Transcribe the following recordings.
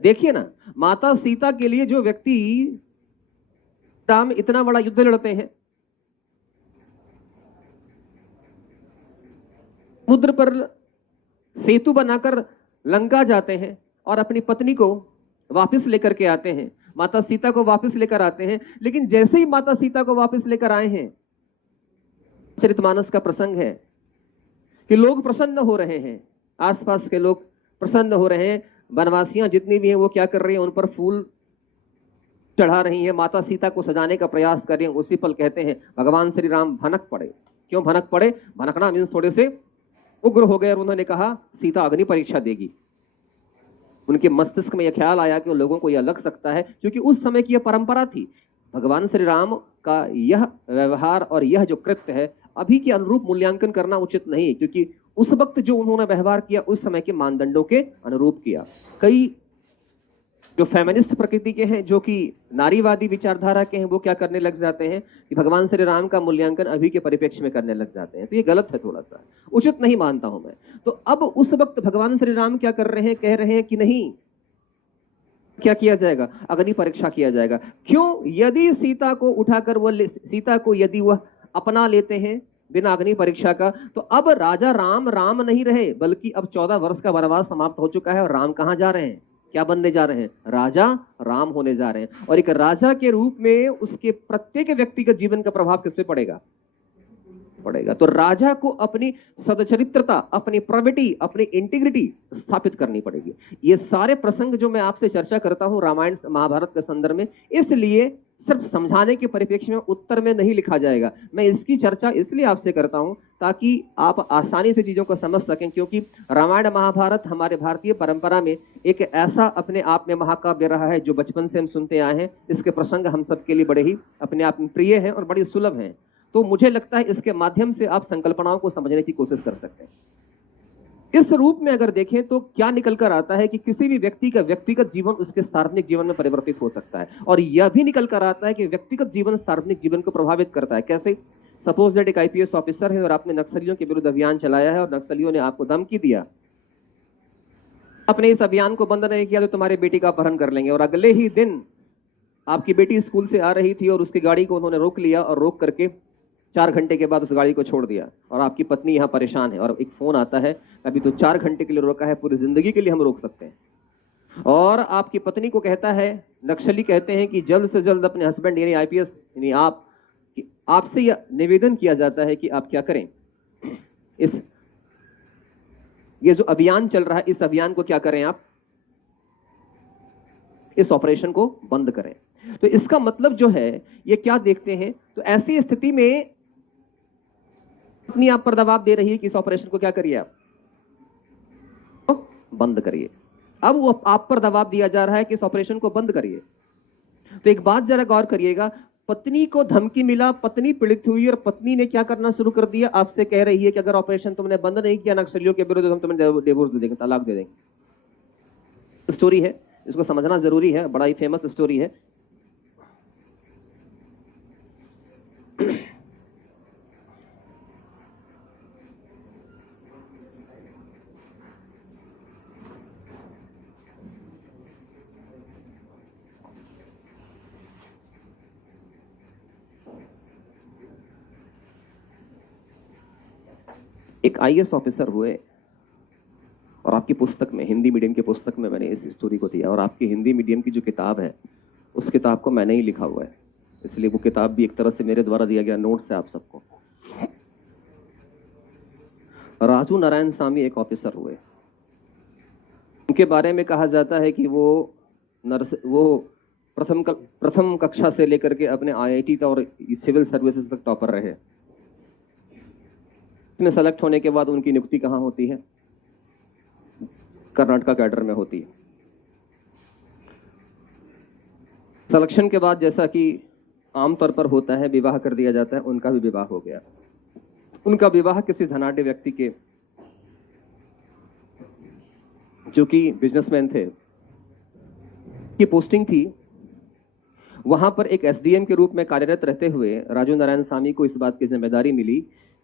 देखिए ना, माता सीता के लिए जो व्यक्ति राम इतना बड़ा युद्ध लड़ते हैं, समुद्र पर सेतु बनाकर लंका जाते हैं और अपनी पत्नी को वापस लेकर के आते हैं, माता सीता को वापस लेकर आते हैं। लेकिन जैसे ही माता सीता को वापस लेकर आए हैं, चरितमानस का प्रसंग है कि लोग प्रसन्न हो रहे हैं, आसपास के लोग प्रसन्न हो रहे हैं, वनवासियां जितनी भी हैं वो क्या कर रही हैं, उन पर फूल चढ़ा रही हैं, माता सीता को सजाने का प्रयास कर रही हैं। उसी पल कहते हैं भगवान श्री राम भनक पड़े। क्यों भनक पड़े? भनकना मीन्स थोड़े से उग्र हो गए और उन्होंने कहा सीता अग्नि परीक्षा देगी। उनके मस्तिष्क में यह ख्याल आया कि लोगों को यह लग सकता है, क्योंकि उस समय की यह परंपरा थी, भगवान श्री राम का यह व्यवहार और यह जो कृत्य है अभी के अनुरूप मूल्यांकन करना उचित नहीं, क्योंकि उस वक्त जो उन्होंने व्यवहार किया उस समय के मानदंडों के अनुरूप किया। कई जो फेमिनिस्ट प्रकृति के हैं, जो कि नारीवादी विचारधारा के हैं, वो क्या करने लग जाते हैं कि भगवान श्री राम का मूल्यांकन अभी के परिप्रेक्ष्य में करने लग जाते हैं। तो ये गलत है, थोड़ा सा उचित नहीं मानता हूं मैं। तो अब उस वक्त भगवान श्री राम क्या कर रहे हैं, कह रहे हैं कि नहीं, क्या किया जाएगा? अग्नि परीक्षा किया जाएगा। क्यों? यदि सीता को उठाकर सीता को यदि वह अपना लेते हैं बिना अग्नि परीक्षा का, तो अब राजा राम राम नहीं रहे, बल्कि अब 14 वर्ष का वनवास समाप्त हो चुका है और राम कहां जा रहे हैं? क्या बनने जा रहे हैं? राजा राम होने जा रहे हैं। और एक राजा के रूप में उसके प्रत्येक व्यक्तिगत जीवन का प्रभाव किस पे पड़ेगा? तो राजा को अपनी सदचरित्रता, अपनी प्रोबिटी, अपनी इंटीग्रिटी स्थापित करनी पड़ेगी। ये सारे प्रसंग जो मैं आपसे चर्चा करता हूं रामायण महाभारत के संदर्भ में, इसलिए सिर्फ समझाने के परिप्रेक्ष्य में उत्तर में नहीं लिखा जाएगा। मैं इसकी चर्चा इसलिए आपसे करता हूं ताकि आप आसानी से चीजों को समझ सकें, क्योंकि रामायण महाभारत हमारे भारतीय परंपरा में एक ऐसा अपने आप में महाकाव्य रहा है जो बचपन से हम सुनते आए हैं। इसके प्रसंग हम सबके लिए बड़े ही अपने आप में प्रिय हैं और बड़ी सुलभ हैं। तो मुझे लगता है इसके माध्यम से आप संकल्पनाओं को समझने की कोशिश कर सकते हैं। इस रूप में अगर देखें तो क्या निकल कर आता है कि किसी भी व्यक्ति का व्यक्तिगत जीवन उसके सार्वजनिक जीवन में परिवर्तित हो सकता है, और यह भी निकल कर आता है कि व्यक्तिगत जीवन सार्वजनिक जीवन को प्रभावित करता है। कैसे? सपोज दैट एक आईपीएस ऑफिसर है और आपने नक्सलियों के विरुद्ध अभियान चलाया है और नक्सलियों ने आपको धमकी दिया, आपने इस अभियान को बंद नहीं किया तो तुम्हारी बेटी का अपहरण कर लेंगे। और अगले ही दिन आपकी बेटी स्कूल से आ रही थी और उसकी गाड़ी को उन्होंने रोक लिया और रोक करके 4 घंटे के बाद उस गाड़ी को छोड़ दिया, और आपकी पत्नी यहां परेशान है और एक फोन आता है, अभी तो 4 घंटे के लिए रोका है, पूरी जिंदगी के लिए हम रोक सकते हैं। और आपकी पत्नी को कहता है, नक्सली कहते हैं कि जल्द से जल्द अपने हस्बैंड यानी आईपीएस यानी आपसे यह निवेदन किया जाता है कि आप क्या करें, ये जो अभियान चल रहा है इस अभियान को क्या करें, आप इस ऑपरेशन को बंद करें। तो इसका मतलब जो है ये क्या देखते हैं, तो ऐसी स्थिति में अपनी आप पर दबाव दे रही है कि इस ऑपरेशन को क्या करिए, आप बंद करिए। अब वो आप पर दबाव दिया जा रहा है कि इस ऑपरेशन को बंद करिए। तो एक बात जरा गौर करिएगा, पत्नी को धमकी मिला, पत्नी पीड़ित हुई और पत्नी ने क्या करना शुरू कर दिया, आपसे कह रही है कि अगर ऑपरेशन तुमने बंद नहीं किया नक्सलियों के विरुद्ध हम तुम्हें डिवोर्स दे देंगे, तलाक दे देंगे। स्टोरी है, इसको समझना जरूरी है, बड़ा ही फेमस स्टोरी है। एक आईएएस ऑफिसर हुए और आपकी पुस्तक में, हिंदी मीडियम की पुस्तक में मैंने इस स्टोरी को दिया, और आपकी हिंदी मीडियम की जो किताब है उस किताब को मैंने ही लिखा हुआ है, इसलिए वो किताब भी एक तरह से मेरे द्वारा दिया गया नोट्स है आप सबको। राजू नारायण स्वामी एक ऑफिसर हुए, उनके बारे में कहा जाता है कि वो प्रथम कक्षा से लेकर के अपने आईआईटी और सिविल सर्विसेज तक टॉपर रहे। इसमें सेलेक्ट होने के बाद उनकी नियुक्ति कहां होती है? कर्नाटका कैडर में होती है। सिलेक्शन के बाद जैसा कि आमतौर पर होता है विवाह कर दिया जाता है, उनका भी विवाह हो गया। उनका विवाह किसी धनाढ्य व्यक्ति के, जो कि बिजनेसमैन थे, की पोस्टिंग थी। वहां पर एक एसडीएम के रूप में कार्यरत रहते हुए राजू नारायण स्वामी को इस बात की जिम्मेदारी मिली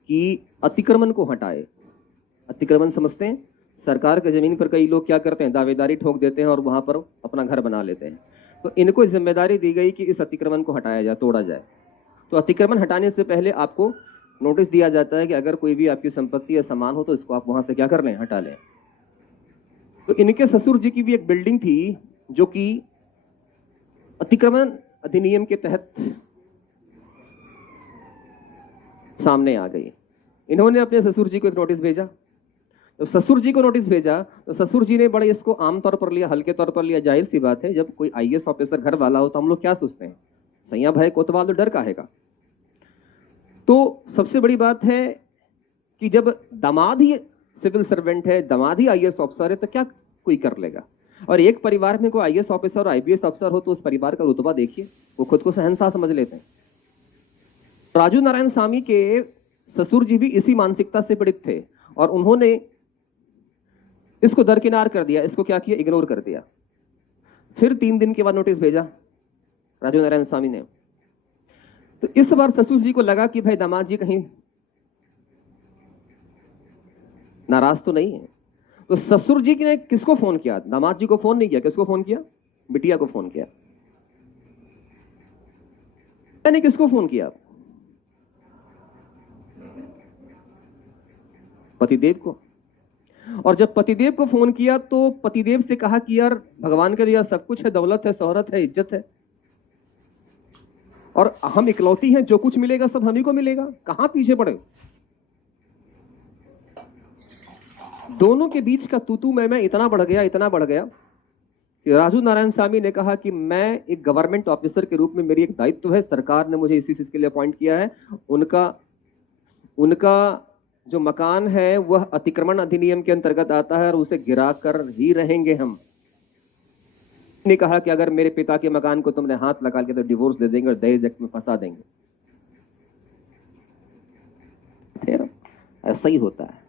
कि अतिक्रमण को हटाए। अतिक्रमण समझते हैं? सरकार की जमीन पर कई लोग क्या करते हैं, दावेदारी ठोक देते हैं और वहां पर अपना घर बना लेते हैं। तो इनको जिम्मेदारी दी गई कि इस अतिक्रमण को हटाया जाए, तोड़ा जाए। तो अतिक्रमण हटाने से पहले आपको नोटिस दिया जाता है कि अगर कोई भी आपकी संपत्ति या सामान हो तो इसको आप वहां से क्या कर लें, हटा लें। तो इनके ससुर जी की भी एक बिल्डिंग थी जो कि अतिक्रमण अधिनियम के तहत सामने आ गई। इन्होंने अपने ससुर जी को एक नोटिस भेजा। तो ससुर जी को नोटिस भेजा तो ससुर जी ने बड़े इसको आम तौर पर लिया, हल्के तौर पर लिया। जाहिर सी बात है, जब कोई आईएएस ऑफिसर घर वाला हो तो हम लोग क्या सोचते हैं, सैया भाई कोतवाल तो डर काहेगा। तो सबसे बड़ी बात है कि जब दामाद ही सिविल सर्वेंट है, दामाद ही आईएएस ऑफिसर है, तो क्या कोई कर लेगा। और एक परिवार में कोई आईएएस ऑफिसर और आईपीएस ऑफिसर हो तो उस परिवार का रुतबा देखिए, वो खुद को शहंशाह समझ लेते हैं। राजू नारायण स्वामी के ससुर जी भी इसी मानसिकता से पीड़ित थे और उन्होंने इसको दरकिनार कर दिया, इसको क्या किया, इग्नोर कर दिया। फिर 3 दिन के बाद नोटिस भेजा राजू नारायण स्वामी ने। तो इस बार ससुर जी को लगा कि भाई दामाद जी कहीं नाराज तो नहीं है। तो ससुर जी ने किसको फोन किया, दामाद जी को फोन नहीं किया, किसको फोन किया, बिटिया को फोन किया। मैंने किसको फोन किया, पतिदेव को। और जब पतिदेव को फोन किया तो पतिदेव से कहा कि यार भगवान के दिया सब कुछ है, दौलत है, शोहरत है, इज्जत है, और हम इकलौती हैं, जो कुछ मिलेगा सब हम ही को मिलेगा, कहां पीछे पड़े। दोनों के बीच का तू मैं इतना बढ़ गया कि राजू नारायण स्वामी ने कहा कि मैं एक गवर्नमेंट ऑफिसर के रूप में मेरी एक दायित्व है, सरकार ने मुझे इसी चीज के लिए अपॉइंट किया है, उनका जो मकान है वह अतिक्रमण अधिनियम के अंतर्गत आता है और उसे गिराकर ही रहेंगे हम। ने कहा कि अगर मेरे पिता के मकान को तुमने हाथ लगा के तो डिवोर्स दे देंगे और दहेज एक्ट में फंसा देंगे। ऐसा ही होता है।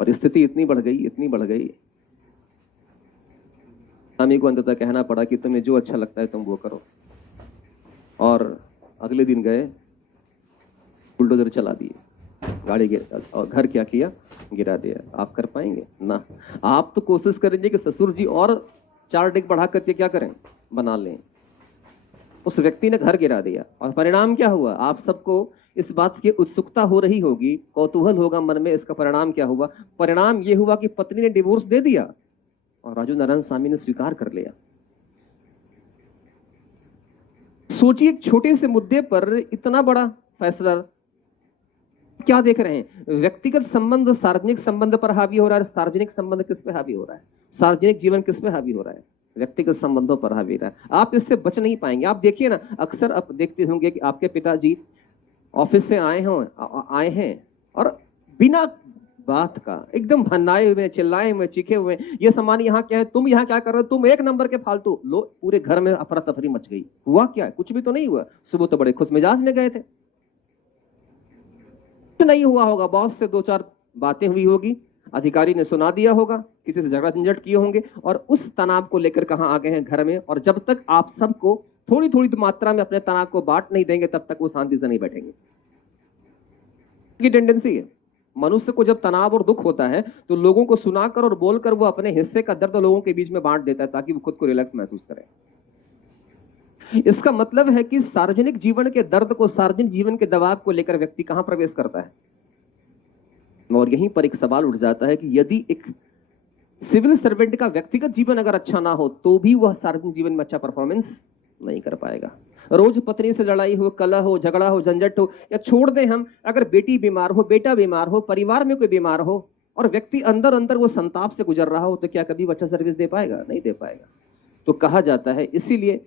और स्थिति इतनी बढ़ गई, स्वामी को अंततः कहना पड़ा कि तुम्हें जो अच्छा लगता है तुम वो करो। और अगले दिन गए, बुलडोजर चला दिए, गाड़ी गिरा और घर क्या किया, गिरा दिया। आप कर पाएंगे ना। आप तो कोशिश करेंगे कि ससुर जी और 4 डिग बढ़ा करके क्या करें, बना लें। उस व्यक्ति ने घर गिरा दिया और परिणाम क्या हुआ, आप सबको इस बात की उत्सुकता हो रही होगी, कौतूहल होगा मन में, इसका परिणाम क्या हुआ। परिणाम यह हुआ कि पत्नी ने डिवोर्स दे दिया और राजू नारायण स्वामी ने स्वीकार कर लिया। सोचिए, एक छोटे से मुद्दे पर इतना बड़ा फैसला। क्या देख रहे हैं, व्यक्तिगत संबंध सार्वजनिक संबंध पर हावी हो रहा है। सार्वजनिक संबंध किस पे हावी हो रहा है, सार्वजनिक जीवन किस पे हावी हो रहा है, व्यक्तिगत संबंधों पर हावी रहा है। आप इससे बच नहीं पाएंगे। आप देखिए ना, अक्सर आप देखते होंगे कि आपके पिताजी ऑफिस से आए हैं और बिना बात का एकदम भन्नाए हुए, चिल्लाए हुए, चीखे हुए, ये सामान यहाँ क्या है, तुम यहाँ क्या कर रहे हो, तुम एक नंबर के फालतू। लो, पूरे घर में अफरा तफरी मच गई। हुआ क्या, कुछ भी तो नहीं हुआ। सुबह तो बड़े खुश मिजाज में गए थे, नहीं हुआ होगा, बॉस से 2-4 बातें हुई होगी, अधिकारी ने सुना दिया होगा, किसी से झगड़ा झंझट किए होंगे और उस तनाव को लेकर कहां आ गए हैं, घर में। और जब तक आप सबको थोड़ी थोड़ी मात्रा में अपने तनाव को बांट नहीं देंगे तब तक वो शांति से नहीं बैठेंगे। की टेंडेंसी है, मनुष्य को जब तनाव और दुख होता है तो लोगों को सुनाकर और बोलकर वो अपने हिस्से का दर्द लोगों के बीच में बांट देता है ताकि वो खुद को रिलैक्स महसूस करे। इसका मतलब है कि सार्वजनिक जीवन के दर्द को, सार्वजनिक जीवन के दबाव को लेकर व्यक्ति कहां प्रवेश करता है। और यहीं पर एक सवाल उठ जाता है कि यदि एक सिविल सर्वेंट का व्यक्तिगत जीवन अगर अच्छा ना हो तो भी वह सार्वजनिक जीवन में अच्छा परफॉर्मेंस नहीं कर पाएगा। रोज पत्नी से लड़ाई हो, कलह हो, झगड़ा हो, झंझट हो, या छोड़ दें हम, अगर बेटी बीमार हो, बेटा बीमार हो, परिवार में कोई बीमार हो और व्यक्ति अंदर अंदर वो संताप से गुजर रहा हो तो क्या कभी अच्छा सर्विस दे पाएगा, नहीं दे पाएगा। तो कहा जाता है, इसीलिए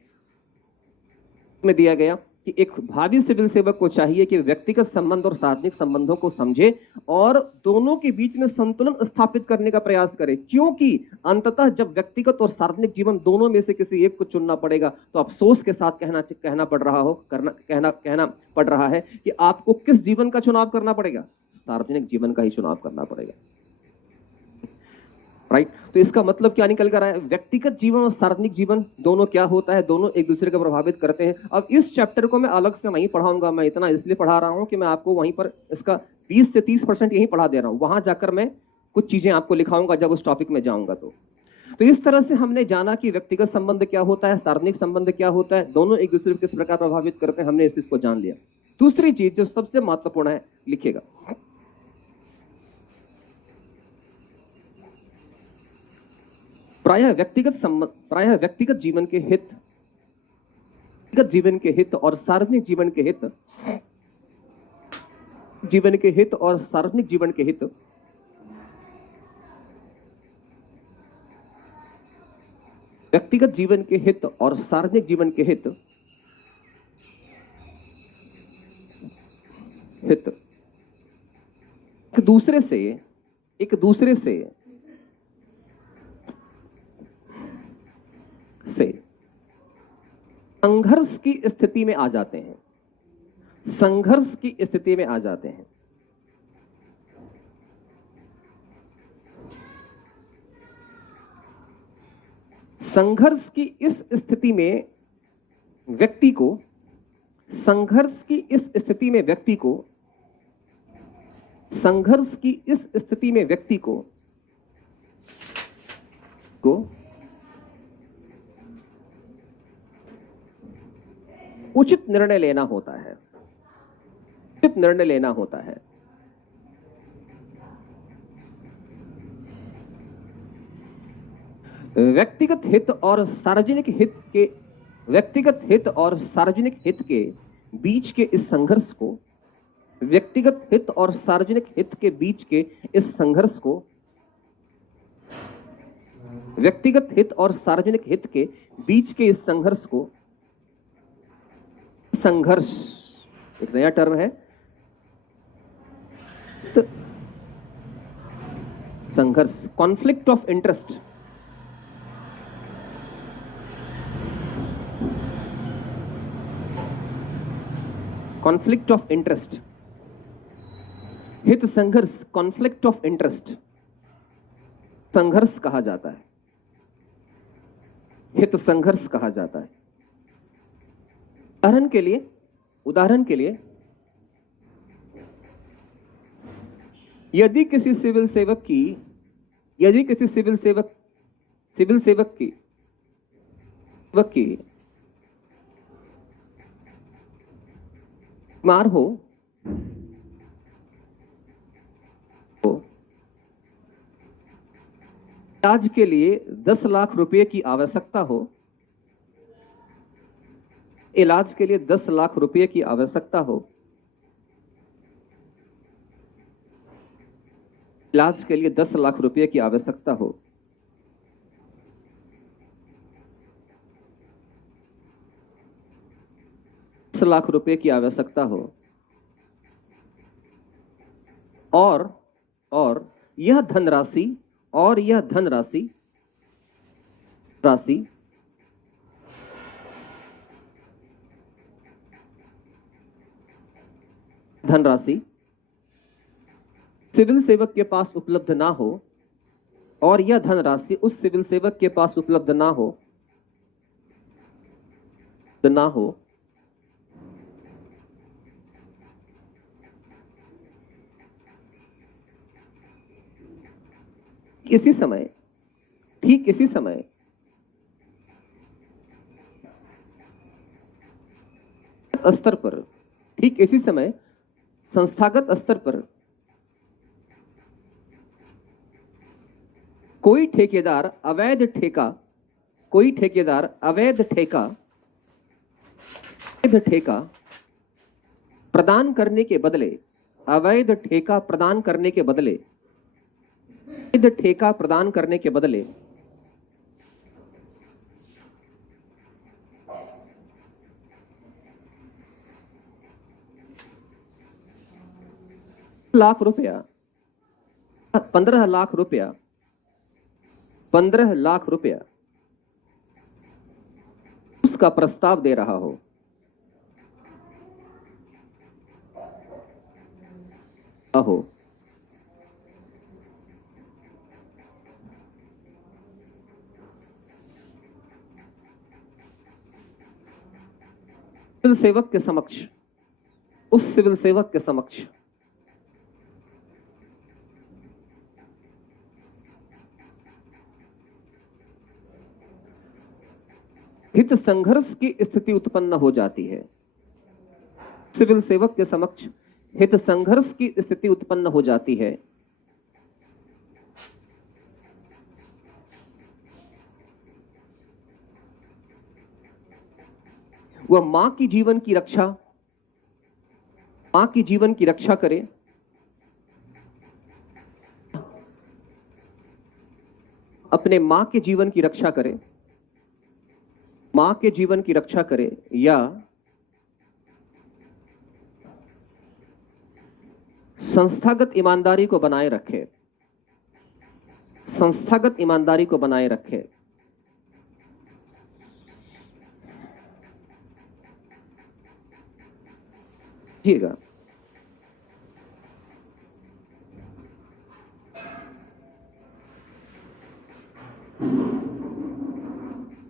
में दिया गया कि एक भावी सिविल सेवक को चाहिए कि व्यक्तिगत संबंध और सार्वजनिक संबंधों को समझे और दोनों के बीच में संतुलन स्थापित करने का प्रयास करे। क्योंकि अंततः जब व्यक्तिगत और सार्वजनिक जीवन दोनों में से किसी एक को चुनना पड़ेगा तो अफसोस के साथ कहना पड़ रहा है कि आपको किस जीवन का चुनाव करना पड़ेगा, सार्वजनिक जीवन का ही चुनाव करना पड़ेगा। राइट। तो इसका मतलब क्या निकल कर आया, व्यक्तिगत जीवन और सार्वजनिक जीवन दोनों क्या होता है, दोनों एक दूसरे को प्रभावित करते हैं। अब इस चैप्टर को मैं अलग से नहीं पढ़ाऊंगा, मैं इतना इसलिए पढ़ा रहा हूं कि मैं आपको वहीं पर इसका 20 से 30% यही पढ़ा दे रहा हूं। वहां जाकर मैं कुछ चीजें आपको लिखाऊंगा जब उस टॉपिक में जाऊंगा। तो इस तरह से हमने जाना कि व्यक्तिगत संबंध क्या होता है, सार्वजनिक संबंध क्या होता है, दोनों एक दूसरे को किस प्रकार प्रभावित करते हैं, हमने इस चीज को जान लिया। दूसरी चीज जो सबसे महत्वपूर्ण है, लिखिएगा, प्रायः व्यक्तिगत जीवन के हित और सार्वजनिक जीवन के हित, और सार्वजनिक जीवन के हित व्यक्तिगत जीवन के हित और सार्वजनिक जीवन के हित एक दूसरे से संघर्ष की स्थिति में आ जाते हैं। संघर्ष की स्थिति में इस स्थिति में व्यक्ति को उचित निर्णय लेना होता है। व्यक्तिगत हित और सार्वजनिक हित के बीच के इस संघर्ष को व्यक्तिगत हित और सार्वजनिक हित के बीच के इस संघर्ष को संघर्ष, एक नया टर्म है, संघर्ष, कॉन्फ्लिक्ट ऑफ इंटरेस्ट, हित संघर्ष, कॉन्फ्लिक्ट ऑफ इंटरेस्ट संघर्ष कहा जाता है, हित संघर्ष कहा जाता है। उदाहरण के लिए यदि किसी सिविल सेवक की बीमार हो तो इलाज के लिए 10 लाख रुपए की आवश्यकता हो, इलाज के लिए 10 लाख रुपए की आवश्यकता हो, 10 लाख रुपए की आवश्यकता हो, 10 लाख रुपए की आवश्यकता हो, और यह धनराशि सिविल सेवक के पास उपलब्ध ना हो, और यह धनराशि उस सिविल सेवक के पास उपलब्ध ना हो, ठीक इसी समय संस्थागत स्तर पर कोई ठेकेदार अवैध ठेका प्रदान करने के बदले लाख रुपया 15 लाख रुपया उसका प्रस्ताव दे रहा हो, सिविल सेवक के समक्ष, उस सिविल सेवक के समक्ष हित संघर्ष की स्थिति उत्पन्न हो जाती है। सिविल सेवक के समक्ष हित संघर्ष की स्थिति उत्पन्न हो जाती है। वह मां की जीवन की रक्षा करे, अपने मां के जीवन की रक्षा करे, मां के जीवन की रक्षा करे, या संस्थागत ईमानदारी को बनाए रखे, संस्थागत ईमानदारी को बनाए रखे। जीगा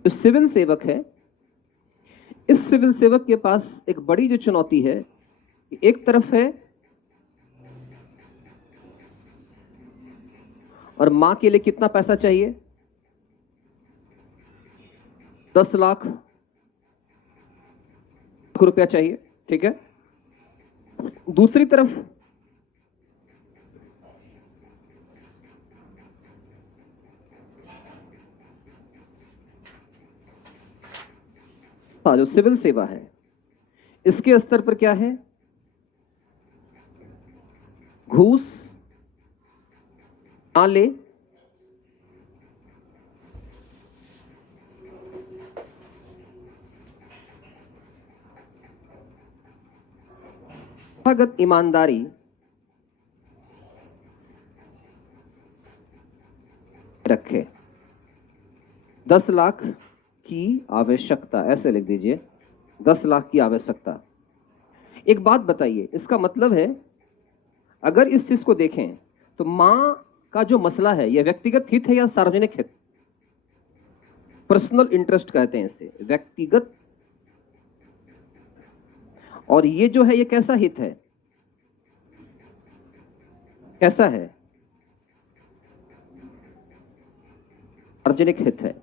जो सिविल सेवक है, इस सिविल सेवक के पास एक बड़ी जो चुनौती है, एक तरफ है और मां के लिए कितना पैसा चाहिए, 10 लाख रुपया चाहिए, ठीक है। दूसरी तरफ जो सिविल सेवा है, इसके स्तर पर क्या है, घूस ना ले, संस्थागत ईमानदारी रखे। 10 लाख की आवश्यकता, ऐसे लिख दीजिए, 10 लाख की आवश्यकता। एक बात बताइए, इसका मतलब है अगर इस चीज को देखें तो मां का जो मसला है, यह व्यक्तिगत हित है या सार्वजनिक हित? पर्सनल इंटरेस्ट कहते हैं इसे, व्यक्तिगत। और ये जो है, ये कैसा हित है, कैसा है, सार्वजनिक हित है।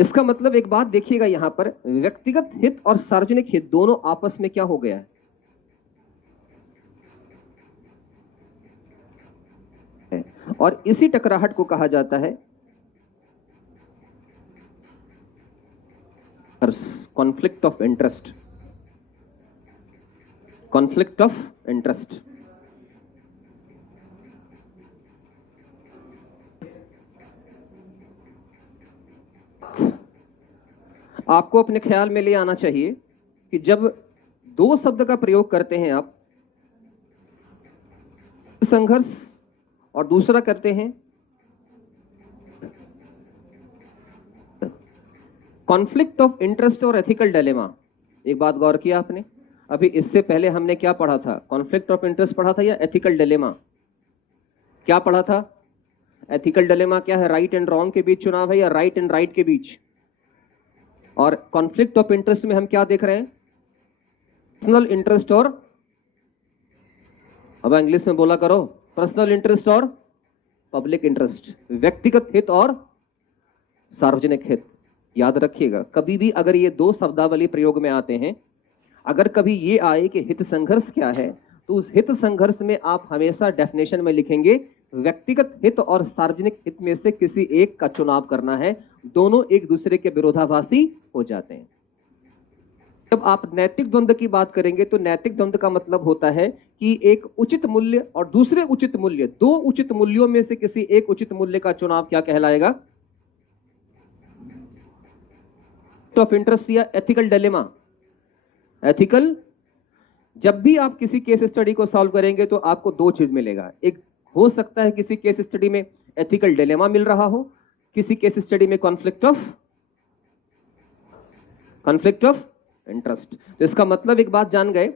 इसका मतलब एक बात देखिएगा, यहां पर व्यक्तिगत हित और सार्वजनिक हित दोनों आपस में क्या हो गया है, और इसी टकराहट को कहा जाता है conflict of interest, conflict of interest. आपको अपने ख्याल में ले आना चाहिए कि जब दो शब्द का प्रयोग करते हैं आप, संघर्ष और दूसरा करते हैं कॉन्फ्लिक्ट ऑफ इंटरेस्ट और एथिकल डिलेमा। एक बात गौर किया आपने, अभी इससे पहले हमने क्या पढ़ा था, कॉन्फ्लिक्ट ऑफ इंटरेस्ट पढ़ा था या एथिकल डिलेमा? क्या पढ़ा था? एथिकल डिलेमा क्या है, राइट एंड रॉन्ग के बीच चुनाव है या राइट एंड राइट के बीच? और कॉन्फ्लिक्ट ऑफ इंटरेस्ट में हम क्या देख रहे हैं, पर्सनल इंटरेस्ट और, अब इंग्लिश में बोला करो, पर्सनल इंटरेस्ट और पब्लिक इंटरेस्ट, व्यक्तिगत हित और सार्वजनिक हित। याद रखिएगा, कभी भी अगर ये दो शब्दावली प्रयोग में आते हैं, अगर कभी ये आए कि हित संघर्ष क्या है, तो उस हित संघर्ष में आप हमेशा डेफिनेशन में लिखेंगे व्यक्तिगत हित और सार्वजनिक हित में से किसी एक का चुनाव करना है, दोनों एक दूसरे के विरोधाभासी हो जाते हैं। जब आप नैतिक द्वंद्व की बात करेंगे तो नैतिक द्वंद्व का मतलब होता है कि एक उचित मूल्य और दूसरे उचित मूल्य, दो उचित मूल्यों में से किसी एक उचित मूल्य का चुनाव क्या कहलाएगा, ऑफ इंटरेस्ट या एथिकल डिलेमा। एथिकल, जब भी आप किसी केस स्टडी को सॉल्व करेंगे तो आपको दो चीज मिलेगा, एक हो सकता है किसी केस स्टडी में एथिकल डिलेमा मिल रहा हो, किसी केस स्टडी में कॉन्फ्लिक्ट ऑफ इंटरेस्ट। तो इसका मतलब एक बात जान गए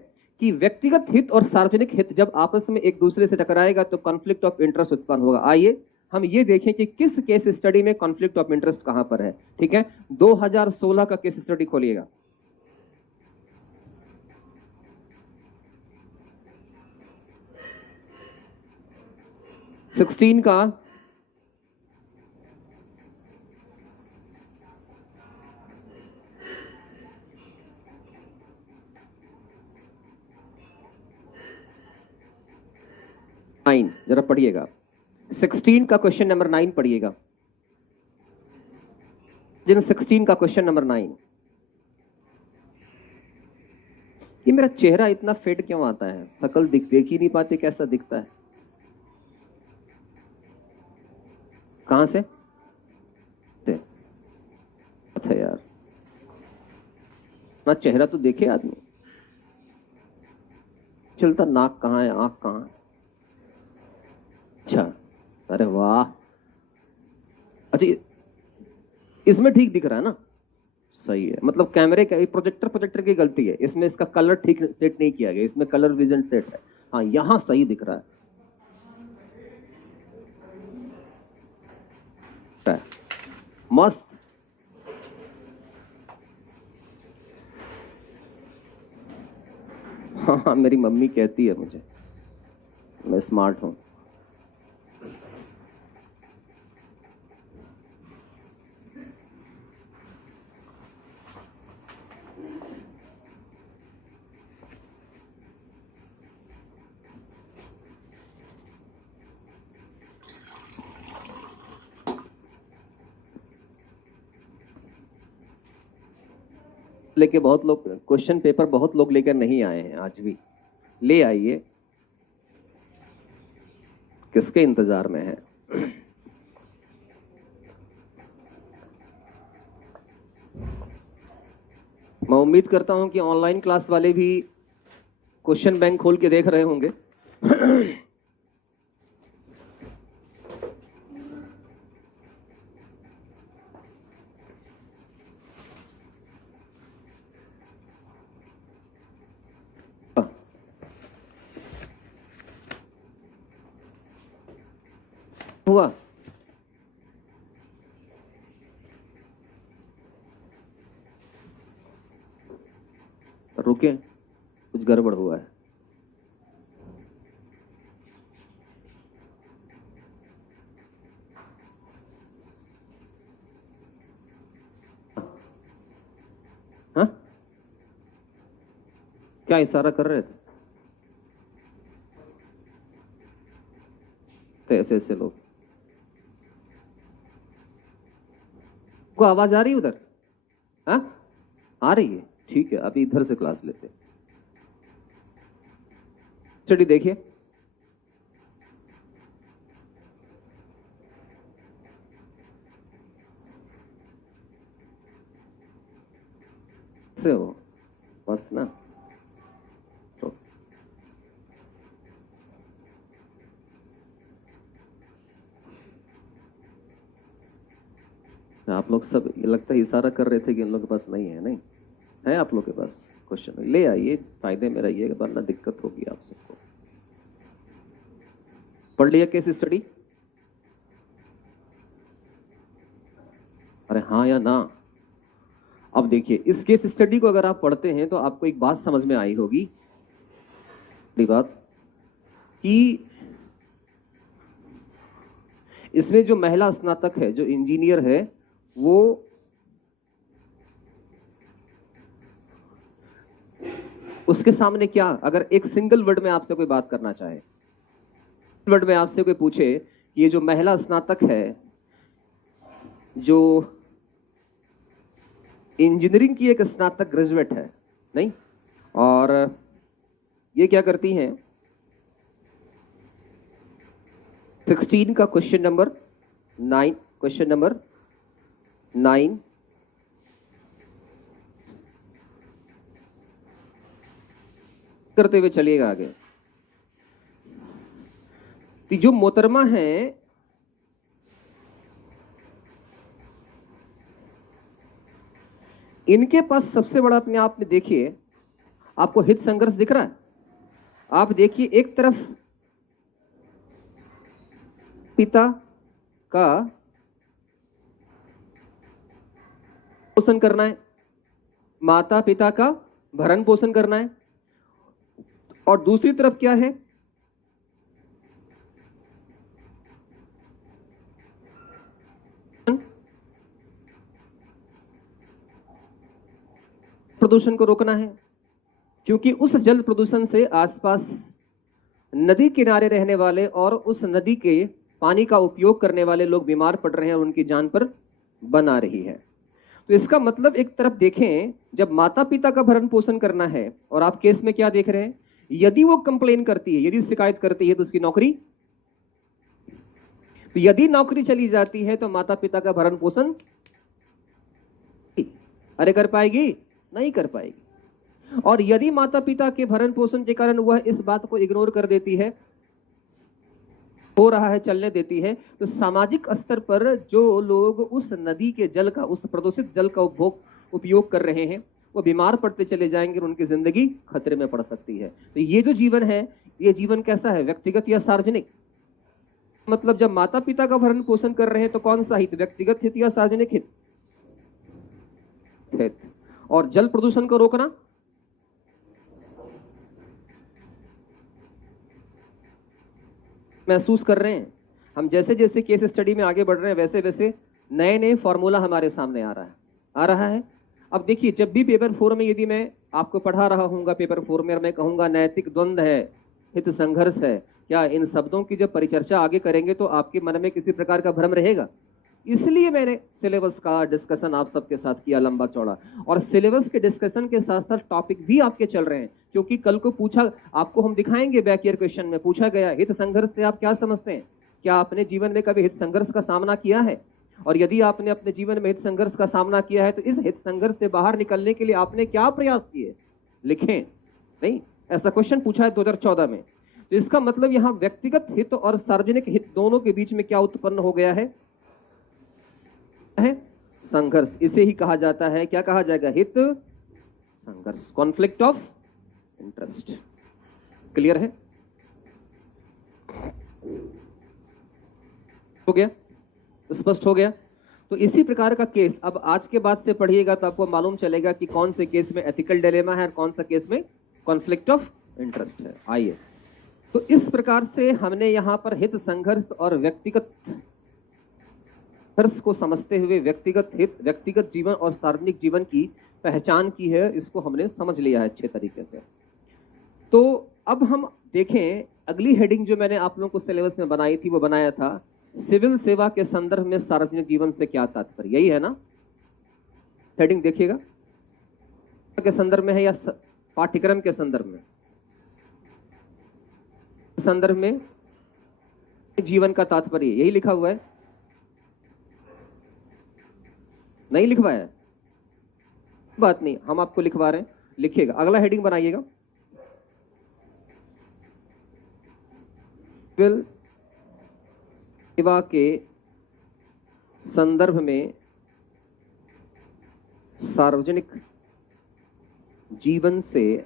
कि व्यक्तिगत हित और सार्वजनिक हित जब आपस में एक दूसरे से टकराएगा तो कॉन्फ्लिक्ट ऑफ इंटरेस्ट उत्पन्न होगा। आइए हम ये देखें कि किस केस स्टडी में कॉन्फ्लिक्ट ऑफ इंटरेस्ट कहां पर है। ठीक है, 2016 का केस स्टडी खोलिएगा। सिक्सटीन का 9 जरा पढ़िएगा, 16 का क्वेश्चन नंबर 9 पढ़िएगा। 16 का क्वेश्चन नंबर 9। ये मेरा चेहरा इतना फेड क्यों आता है? शकल देख ही नहीं पाते कैसा दिखता है। कहां से है यार? ना चेहरा तो देखे आदमी, चलता नाक कहां है, आंख कहां है? अच्छा, अरे वाह, अच्छा इसमें ठीक दिख रहा है ना? सही है, मतलब कैमरे का प्रोजेक्टर की गलती है, इसमें इसका कलर ठीक सेट नहीं किया गया, इसमें कलर विजन सेट है। हाँ, यहां सही दिख रहा है। मस्त। हाँ, मेरी मम्मी कहती है मुझे मैं स्मार्ट हूं। लेके बहुत लोग क्वेश्चन पेपर बहुत लोग लेकर नहीं आए हैं, आज भी ले आइए, किसके इंतजार में है? मैं उम्मीद करता हूं कि ऑनलाइन क्लास वाले भी क्वेश्चन बैंक खोल के देख रहे होंगे। हुआ रुके, कुछ गड़बड़ हुआ है। हाँ, क्या इशारा कर रहे थे? तो ऐसे ऐसे लोग को आवाज आ रही है उधर? हाँ, आ रही है, ठीक है, अभी इधर से क्लास लेते हैं। स्टडी देखिए, से हो मस्त ना? तो आप लोग सब लगता है इशारा कर रहे थे कि इन लोग के पास नहीं है। नहीं है आप लोग के पास क्वेश्चन? ले आइए, फायदे में रहिएगा, वरना दिक्कत होगी आप सबको। पढ़ लिया केस स्टडी? अरे हाँ या ना? अब देखिए, इस केस स्टडी को अगर आप पढ़ते हैं तो आपको एक बात समझ में आई होगी, बात कि इसमें जो महिला स्नातक है, जो इंजीनियर है, वो उसके सामने क्या, अगर एक सिंगल वर्ड में आपसे कोई बात करना चाहे, वर्ड में आपसे कोई पूछे कि ये जो महिला स्नातक है, जो इंजीनियरिंग की एक स्नातक ग्रेजुएट है, नहीं, और ये क्या करती हैं? 16 का क्वेश्चन नंबर 9, क्वेश्चन नंबर 9 करते हुए चलिएगा आगे। तो जो मोहतरमा है, इनके पास सबसे बड़ा, अपने आप में देखिए, आपको हित संघर्ष दिख रहा है? आप देखिए, एक तरफ पिता का पोषण करना है, माता पिता का भरण पोषण करना है, और दूसरी तरफ क्या है? प्रदूषण को रोकना है, क्योंकि उस जल प्रदूषण से आसपास नदी किनारे रहने वाले और उस नदी के पानी का उपयोग करने वाले लोग बीमार पड़ रहे हैं और उनकी जान पर बना रही है। तो इसका मतलब एक तरफ देखें, जब माता पिता का भरण पोषण करना है, और आप केस में क्या देख रहे हैं, यदि वो कंप्लेन करती है, यदि शिकायत करती है, तो उसकी नौकरी, तो यदि नौकरी चली जाती है तो माता पिता का भरण पोषण अरे कर पाएगी, नहीं कर पाएगी। और यदि माता पिता के भरण पोषण के कारण वह इस बात को इग्नोर कर देती है, हो रहा है चलने देती है, तो सामाजिक स्तर पर जो लोग उस नदी के जल का, उस प्रदूषित जल का उपयोग कर रहे हैं, वो बीमार पड़ते चले जाएंगे और उनकी जिंदगी खतरे में पड़ सकती है। तो ये जो जीवन है, ये जीवन कैसा है, व्यक्तिगत या सार्वजनिक? मतलब जब माता पिता का भरण पोषण कर रहे हैं तो कौन सा हित, व्यक्तिगत हित या सार्वजनिक हित? और जल प्रदूषण को रोकना, महसूस कर रहे हैं हम, जैसे जैसे केस स्टडी में आगे बढ़ रहे हैं वैसे वैसे नए नए फॉर्मूला हमारे सामने आ रहा है। अब देखिए, जब भी पेपर 4 में यदि मैं आपको पढ़ा रहा हूंगा पेपर 4 में, और मैं कहूंगा नैतिक द्वंद्व है, हित संघर्ष है, क्या इन शब्दों की जब परिचर्चा आगे करेंगे तो आपके मन में किसी प्रकार का भ्रम रहेगा? इसलिए मैंने सिलेबस का डिस्कशन आप सबके साथ किया लंबा चौड़ा, और सिलेबस के डिस्कशन के साथ साथ टॉपिक भी आपके चल रहे हैं, क्योंकि कल को पूछा, आपको हम दिखाएंगे बैक ईयर क्वेश्चन में पूछा गया, हित संघर्ष से आप क्या समझते हैं? क्या आपने जीवन में कभी हित संघर्ष का सामना किया है? और यदि आपने अपने जीवन में हित संघर्ष का सामना किया है तो इस हित संघर्ष से बाहर निकलने के लिए आपने क्या प्रयास किए? लिखें। नहीं, ऐसा क्वेश्चन पूछा है 2014 में। तो इसका मतलब यहां व्यक्तिगत हित और सार्वजनिक हित दोनों के बीच में क्या उत्पन्न हो गया है संघर्ष। इसे ही कहा जाता है, क्या कहा जाएगा, हित संघर्ष, कॉन्फ्लिक्ट ऑफ इंटरेस्ट। क्लियर है? हो गया, स्पष्ट हो गया? तो इसी प्रकार का केस अब आज के बाद से पढ़िएगा तो आपको मालूम चलेगा कि कौन से केस में एथिकल डिलेमा है और कौन सा केस में कॉन्फ्लिक्ट ऑफ इंटरेस्ट है। आइए, तो इस प्रकार से हमने यहां पर हित संघर्ष और व्यक्तिगत संघर्ष को समझते हुए व्यक्तिगत हित, व्यक्तिगत जीवन और सार्वजनिक जीवन की पहचान की है। इसको हमने समझ लिया है अच्छे तरीके से। तो अब हम देखें, अगली हेडिंग जो मैंने आप लोगों को सिलेबस में बनाई थी, वो बनाया था सिविल सेवा के संदर्भ में सार्वजनिक जीवन से क्या तात्पर्य। यही है ना हेडिंग? देखिएगा, के संदर्भ में है या पाठ्यक्रम के संदर्भ में? संदर्भ में जीवन का तात्पर्य, यही लिखा हुआ है, नहीं लिखवाया है? बात नहीं, हम आपको लिखवा रहे हैं, लिखिएगा। अगला हेडिंग बनाइएगा, सिविल सेवा के संदर्भ में सार्वजनिक जीवन से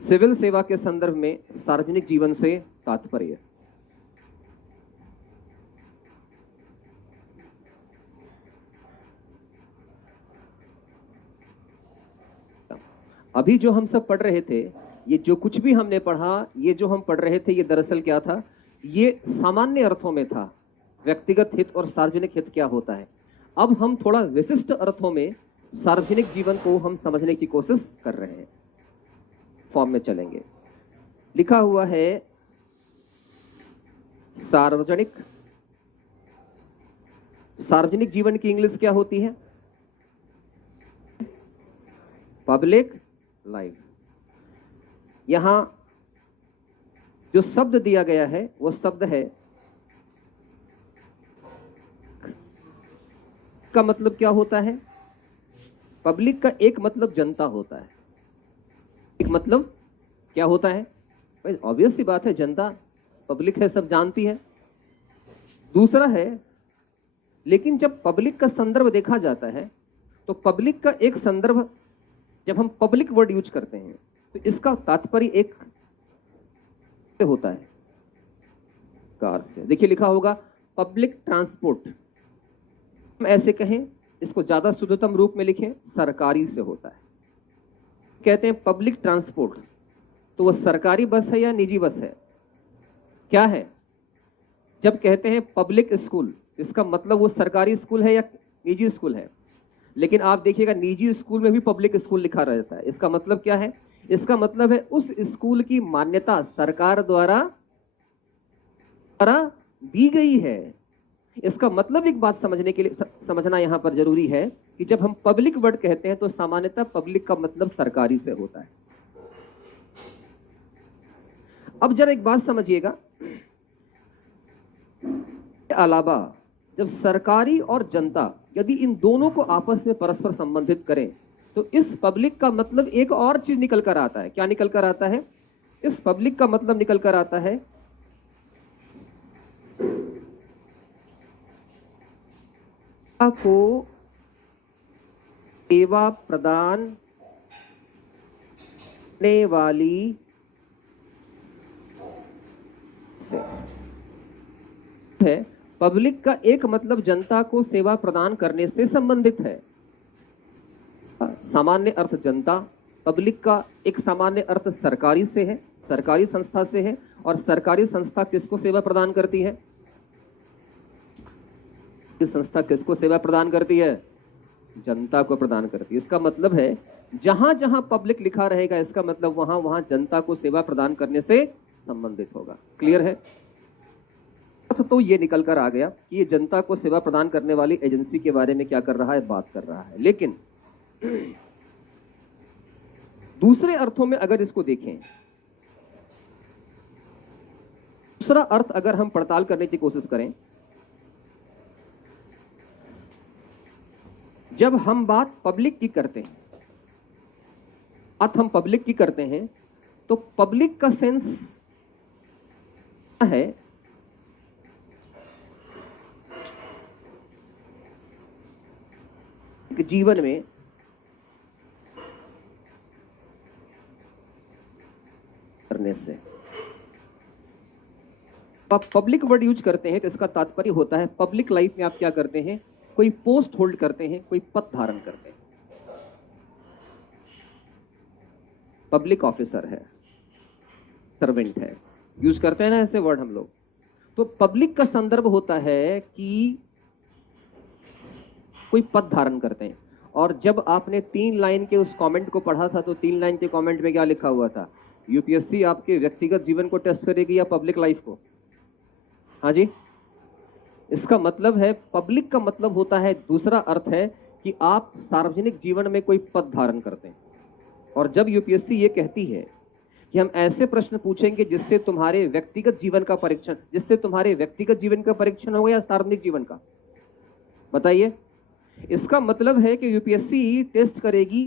सिविल सेवा के संदर्भ में सार्वजनिक जीवन से तात्पर्य। अभी जो हम सब पढ़ रहे थे, ये जो कुछ भी हमने पढ़ा, ये जो हम पढ़ रहे थे, ये दरअसल क्या था, ये सामान्य अर्थों में था व्यक्तिगत हित और सार्वजनिक हित क्या होता है। अब हम थोड़ा विशिष्ट अर्थों में सार्वजनिक जीवन को हम समझने की कोशिश कर रहे हैं। फॉर्म में चलेंगे, लिखा हुआ है सार्वजनिक। सार्वजनिक जीवन की इंग्लिश क्या होती है? Public life. यहां जो शब्द दिया गया है वो शब्द है, का मतलब क्या होता है? पब्लिक का एक मतलब जनता होता है, एक मतलब क्या होता है? भाई ऑब्वियस सी बात है, जनता पब्लिक है, सब जानती है। दूसरा है, लेकिन जब पब्लिक का संदर्भ देखा जाता है तो पब्लिक का एक संदर्भ, जब हम पब्लिक वर्ड यूज करते हैं तो इसका तात्पर्य एक से होता है, कार से। देखिए लिखा होगा पब्लिक ट्रांसपोर्ट, हम ऐसे कहें, इसको ज्यादा शुद्धतम रूप में लिखें, सरकारी से होता है। कहते हैं पब्लिक ट्रांसपोर्ट, तो वह सरकारी बस है या निजी बस है? क्या है? जब कहते हैं पब्लिक स्कूल, इसका मतलब वो सरकारी स्कूल है या निजी स्कूल है? लेकिन आप देखिएगा निजी स्कूल में भी पब्लिक स्कूल लिखा रहता है। इसका मतलब क्या है? इसका मतलब है उस स्कूल की मान्यता सरकार द्वारा दी गई है। इसका मतलब एक बात समझने के लिए समझना यहां पर जरूरी है कि जब हम पब्लिक वर्ड कहते हैं तो सामान्यतः पब्लिक का मतलब सरकारी से होता है। अब जरा एक बात समझिएगा, अलावा जब सरकारी और जनता यदि इन दोनों को आपस में परस्पर संबंधित करें तो इस पब्लिक का मतलब एक और चीज निकल कर आता है। क्या निकल कर आता है? इस पब्लिक का मतलब निकल कर आता है को सेवा प्रदान करने वाली है। पब्लिक का एक मतलब जनता को सेवा प्रदान करने से संबंधित है। सामान्य अर्थ जनता, पब्लिक का एक सामान्य अर्थ सरकारी से है, सरकारी संस्था से है। और सरकारी संस्था किसको सेवा प्रदान करती है? संस्था किसको सेवा प्रदान करती है? जनता को प्रदान करती है। इसका मतलब है जहां जहां पब्लिक लिखा रहेगा इसका मतलब वहां वहां जनता को सेवा प्रदान करने से संबंधित होगा। क्लियर है? तो ये निकल कर आ गया कि ये जनता को सेवा प्रदान करने वाली एजेंसी के बारे में क्या कर रहा है? बात कर रहा है। लेकिन दूसरे अर्थों में अगर इसको देखें, दूसरा अर्थ अगर हम पड़ताल करने की कोशिश करें, जब हम बात पब्लिक की करते हैं, हम पब्लिक की करते हैं तो पब्लिक का सेंस है जीवन में करने से। आप पब्लिक वर्ड यूज करते हैं तो इसका तात्पर्य होता है पब्लिक लाइफ में आप क्या करते हैं? कोई पोस्ट होल्ड करते हैं, कोई पद धारण करते हैं। पब्लिक ऑफिसर है, सर्वेंट है, यूज करते हैं ना ऐसे वर्ड हम लोग। तो पब्लिक का संदर्भ होता है कि कोई पद धारण करते हैं। और जब आपने 3 लाइन के उस कमेंट को पढ़ा था तो 3 लाइन के कमेंट में क्या लिखा हुआ था? यूपीएससी आपके व्यक्तिगत जीवन को टेस्ट करेगी या पब्लिक लाइफ को? हाँ जी, इसका मतलब है पब्लिक का मतलब होता है, दूसरा अर्थ है कि आप सार्वजनिक जीवन में कोई पद धारण करते हैं। और जब यूपीएससी ये कहती है कि हम ऐसे प्रश्न पूछेंगे जिससे तुम्हारे व्यक्तिगत जीवन का परीक्षण, जिससे तुम्हारे व्यक्तिगत जीवन का परीक्षण होगा या सार्वजनिक जीवन का, बताइए। इसका मतलब है कि यूपीएससी टेस्ट करेगी